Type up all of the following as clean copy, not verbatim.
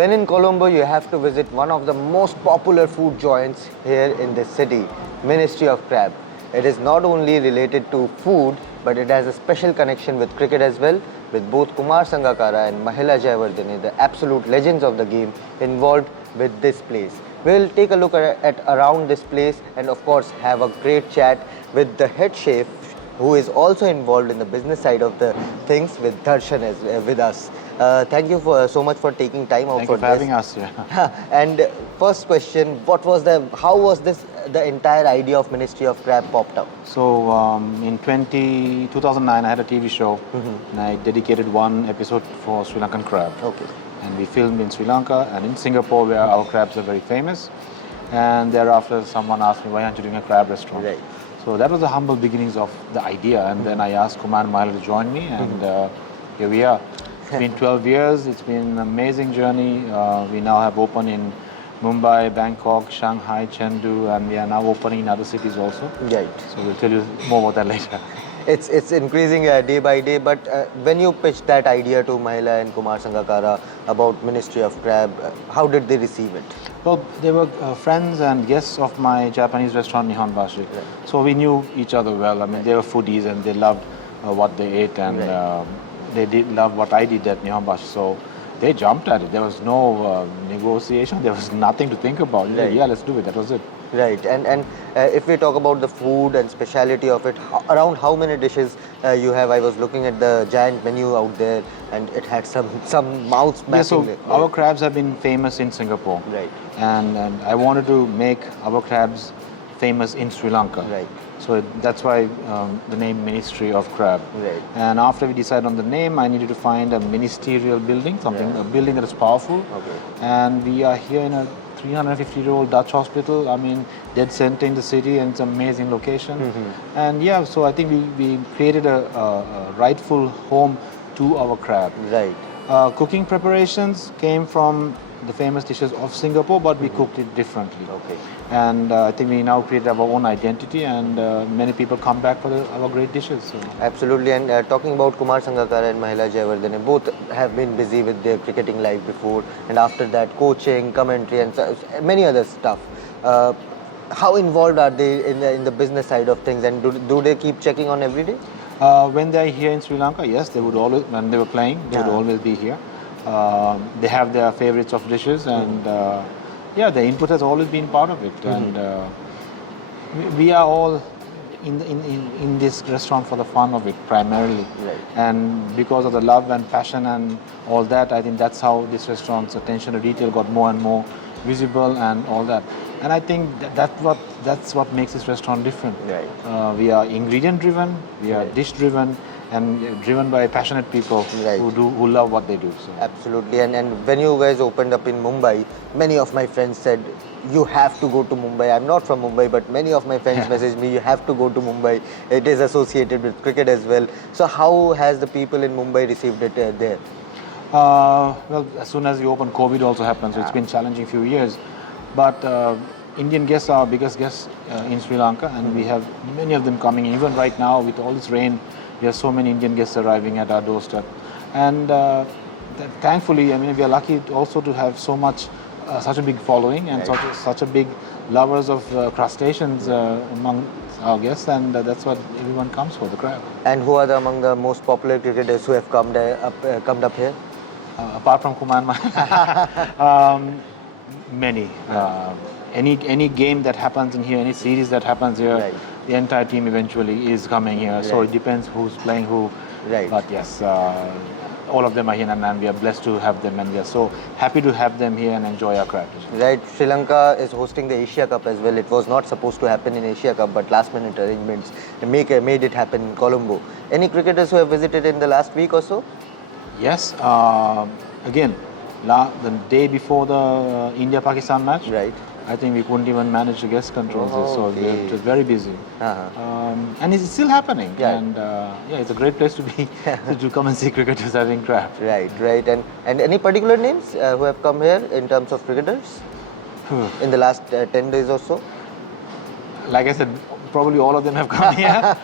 When in Colombo, you have to visit one of the most popular food joints here in this city, Ministry of Crab. It is not only related to food, but it has a special connection with cricket as well, with both Kumar Sangakkara and Mahela Jayawardene, the absolute legends of the game, involved with this place. We'll take a look at around this place and of course have a great chat with the head chef who is also involved in the business side of the things with Darshan with us. Thank you so much for taking time out for this. Thank you for having us. Yeah. And first question, how was the entire idea of Ministry of Crab popped up? So in 2009, I had a TV show and I dedicated one episode for Sri Lankan crab. Okay. And we filmed in Sri Lanka and in Singapore where our crabs are very famous. And thereafter someone asked me, why aren't you doing a crab restaurant? Right. So that was the humble beginnings of the idea. And then I asked Kumar and Mahela to join me and here we are. It's been 12 years, it's been an amazing journey. We now have opened in Mumbai, Bangkok, Shanghai, Chengdu, and we are now opening in other cities also. Right. So we'll tell you more about that later. It's increasing day by day, but when you pitched that idea to Mahela and Kumar Sangakkara about Ministry of Crab, how did they receive it? Well, they were friends and guests of my Japanese restaurant, Nihonbashi. Right. So we knew each other well. I mean, they were foodies and they loved what they ate and they did love what I did at Nihonbashi. So they jumped at it. There was no negotiation. There was nothing to think about. Right. Yeah, let's do it. That was it. Right, and if we talk about the food and speciality of it, around how many dishes you have? I was looking at the giant menu out there, and it had some mouths Yeah, so mapping. our crabs have been famous in Singapore. Right. And I wanted to make our crabs famous in Sri Lanka. Right. So that's why the name Ministry of Crab. Right. And after we decided on the name, I needed to find a ministerial building, a building that is powerful. Okay. And we are here in a 350-year-old Dutch hospital. I mean, dead center in the city, and it's an amazing location. And yeah, so I think we created a rightful home to our crab. Right. Cooking preparations came from the famous dishes of Singapore, but we cooked it differently. Okay. And I think we now created our own identity, and many people come back for our great dishes. So. Absolutely, and talking about Kumar Sangakkara and Mahela Jayawardene, both have been busy with their cricketing life before, and after that coaching, commentary, and many other stuff. How involved are they in the business side of things, and do they keep checking on every day? When they're here in Sri Lanka, yes, they would always, when they were playing, they would always be here. They have their favorites of dishes, and yeah, the input has always been part of it. And we are all in this restaurant for the fun of it primarily. Right. And because of the love and passion and all that, I think that's how this restaurant's attention to detail got more and more visible and all that. And I think that's what makes this restaurant different. Right. We are ingredient driven, we are dish driven, and driven by passionate people who love what they do. So. Absolutely, and when you guys opened up in Mumbai, many of my friends said, you have to go to Mumbai. I'm not from Mumbai, but many of my friends messaged me, you have to go to Mumbai. It is associated with cricket as well. So how has the people in Mumbai received it there? Well, as soon as you open, COVID also happened, so it's been challenging few years. But Indian guests are our biggest guests in Sri Lanka, and we have many of them coming in. Even right now, with all this rain, we have so many Indian guests arriving at our doorstep. And thankfully, I mean, we are lucky also to have such a big following and such a big lovers of crustaceans among our guests, and that's what everyone comes for, the crab. And who are among the most popular cricketers who have come up here? Apart from Kumar, many. Any game that happens in here, any series that happens here, the entire team eventually is coming here. So it depends who's playing who. Right. But yes, all of them are here, and we are blessed to have them, and we are so happy to have them here and enjoy our craft. Right. Sri Lanka is hosting the Asia Cup as well. It was not supposed to happen in Asia Cup, but last minute arrangements made it happen in Colombo. Any cricketers who have visited in the last week or so? Yes. Again, the day before the India-Pakistan match, I think we couldn't even manage the guest controls, so it was very busy. And it's still happening. And it's a great place to be to come and see cricketers having crab. Right. And any particular names who have come here in terms of cricketers in the last 10 days or so? Like I said, probably all of them have come here.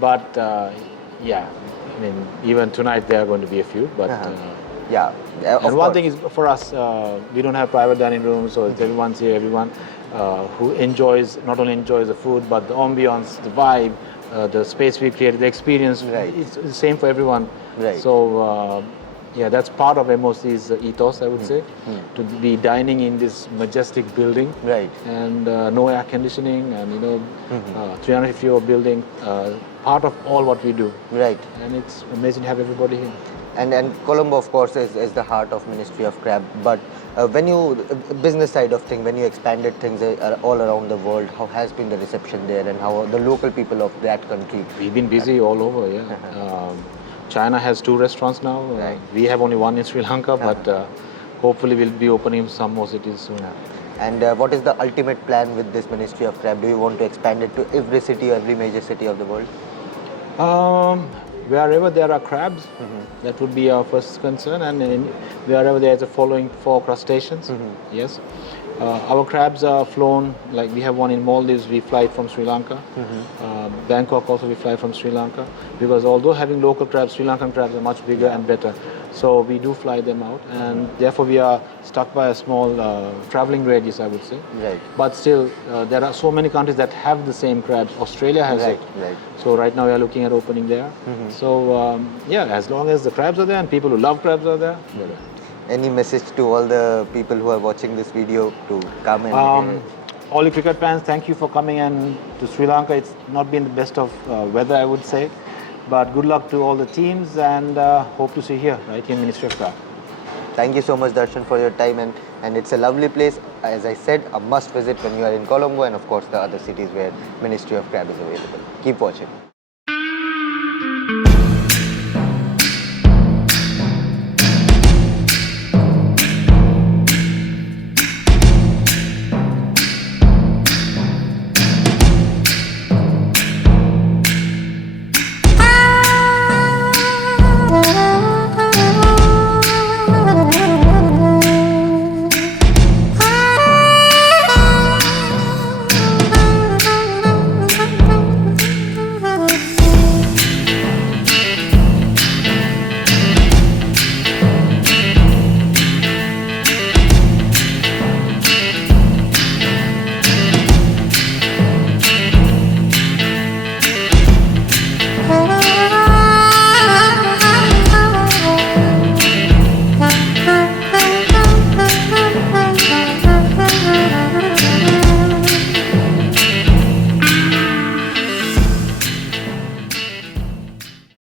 But yeah, I mean, even tonight there are going to be a few. But Yeah. Of And one course. thing is for us, we don't have private dining rooms, so it's everyone's here. Everyone who enjoys, not only enjoys the food, but the ambiance, the vibe, the space we created, the experience. Right. It's the same for everyone. Right. So yeah, that's part of MOC's ethos, I would say, to be dining in this majestic building. Right. And no air conditioning, and 350-year building. Part of all what we do. Right. And it's amazing to have everybody here. And Colombo, of course, is the heart of Ministry of Crab. But when you, business side of things, when you expanded things all around the world, how has been the reception there, and how the local people of that country? We've been busy all over, yeah. China has 2 restaurants now. Right. We have only 1 in Sri Lanka, but hopefully we'll be opening some more cities soon. And what is the ultimate plan with this Ministry of Crab? Do you want to expand it to every city, every major city of the world? Wherever there are crabs, that would be our first concern, and wherever there is a following for crustaceans, yes. Our crabs are flown, like we have one in Maldives, we fly it from Sri Lanka. Bangkok also we fly from Sri Lanka, because although having local crabs, Sri Lankan crabs are much bigger and better. So we do fly them out, and therefore we are stuck by a small traveling radius, I would say. Right. But still, there are so many countries that have the same crabs. Australia has it. Right. So right now we are looking at opening there. So yeah, as long as the crabs are there and people who love crabs are there, they're there. Any message to all the people who are watching this video to come and all you cricket fans, thank you for coming and to Sri Lanka. It's not been the best of weather, I would say, but good luck to all the teams, and hope to see you here, right here in Ministry of Crab. Thank you so much, Darshan, for your time, and it's a lovely place. As I said, a must visit when you are in Colombo, and of course the other cities where Ministry of Crab is available. Keep watching.